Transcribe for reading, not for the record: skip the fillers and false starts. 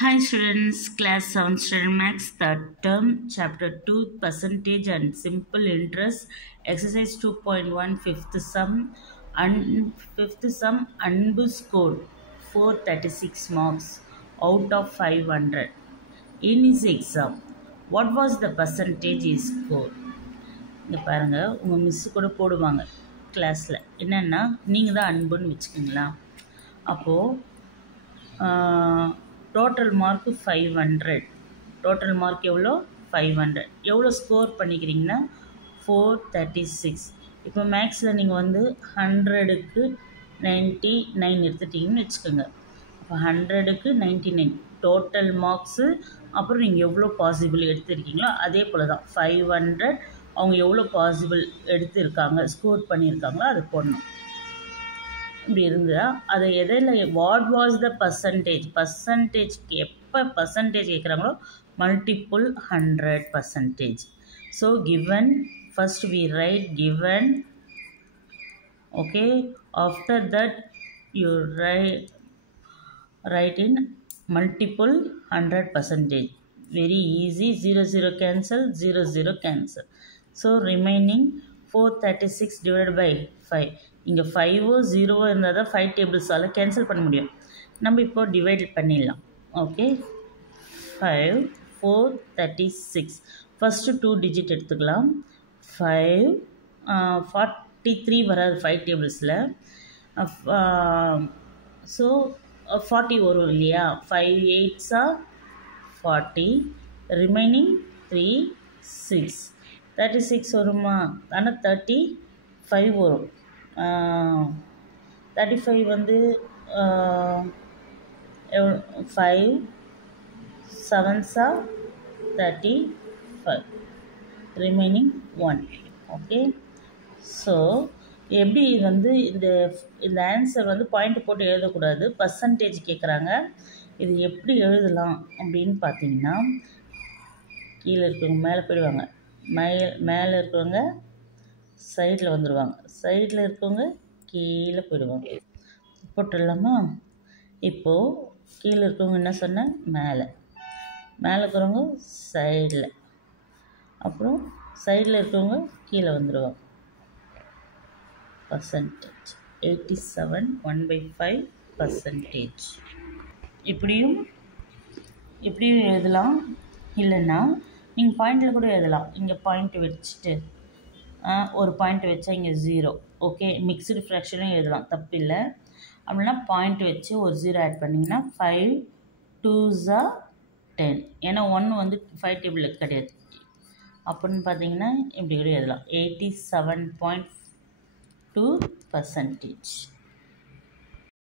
Hi students, class 7 student max third term chapter 2 percentage and simple interest exercise 2.1 fifth sum Anbu scored 436 marks out of 500 in his exam. What was the percentage he scored? இங்கே பாருங்கள், உங்கள் miss கூட போடுவாங்க கிளாஸில். என்னென்னா நீங்கள் தான் அன்புன்னு வச்சுக்கிங்களா. அப்போது டோட்டல் மார்க்கு 500. டோட்டல் மார்க் எவ்வளோ? 500. எவ்வளோ ஸ்கோர் பண்ணிக்கிறீங்கன்னா 436. இப்போ மேக்ஸில் நீங்கள் வந்து 100க்கு 99 எடுத்துட்டிங்கன்னு வச்சுக்கோங்க. அப்போ 100க்கு 99 டோட்டல் மார்க்ஸு. அப்புறம் நீங்கள் எவ்வளோ பாசிபிள் எடுத்துருக்கீங்களோ அதே போல் தான் 500 அவங்க எவ்வளோ பாசிபிள் எடுத்துருக்காங்க, ஸ்கோர் பண்ணியிருக்காங்களோ அது போடணும். இப்படி இருந்தால் அதை எதில் வாட் வாஸ் த பர்சன்டேஜ்க்கு எப்போ பர்சன்டேஜ் கேட்குறாங்களோ multiple 100%. So given, first we write given. Okay, after that you write in multiple 100%. Very easy. 0 0 cancel, 0 0 cancel. So remaining 436 divided by 5. இங்கே 5ஓ 0ஓ இருந்தால் தான் 5 டேபிள்ஸால் கேன்சல் பண்ண முடியும். நம்ம இப்போ டிவைட் பண்ணிடலாம். ஓகே, 5 436. ஃபஸ்ட்டு 2 டிஜிட் எடுத்துக்கலாம். 5 43 வராது 5 டேபிள்ஸில். ஸோ 40 வரும் இல்லையா. 5 8s 40, ரிமைனிங் 3 6. 36 வருமா? ஆனால் 35 வரும். 35 வந்து 5 7s 35, ரிமைனிங் 1. ஓகே, ஸோ எப்படி வந்து இந்த ஆன்சர் வந்து பாயிண்ட் போட்டு எழுதக்கூடாது, பர்சன்டேஜ் கேட்குறாங்க. இது எப்படி எழுதலாம் அப்படின்னு பார்த்தீங்கன்னா, கீழே இருக்கிறவங்க மேலே போயிடுவாங்க, மேலே இருக்கிறவங்க சைடில் வந்துடுவாங்க, சைடில் இருக்கவங்க கீழே போயிடுவாங்க. போட்டுடலாமா? இப்போது கீழே இருக்கவங்க என்ன சொன்னேன்? மேலே இருக்கிறவங்க சைடில், அப்புறம் சைடில் இருக்கவங்க கீழே வந்துடுவாங்க. பர்சன்டேஜ் 87 1/5%. இப்படியும் எழுதலாம். இல்லைன்னா நீங்கள் பாயிண்டில் கூட எழுதலாம். இங்கே பாயிண்ட் வச்சுட்டு ஒரு பாயிண்ட் வச்சா இங்கே 0. ஓகே, மிக்ஸ்டு ஃப்ராக்ஷனும் எழுதலாம், தப்பு இல்லை. அப்படின்னா பாயிண்ட் வச்சு ஒரு 0 ஆட் பண்ணிங்கன்னா 5 2s 10. ஏன்னா 1 வந்து 5 டேபிளில் கிடையாது. அப்படின்னு பார்த்தீங்கன்னா இப்படி கூட எழுதலாம். 87.2%.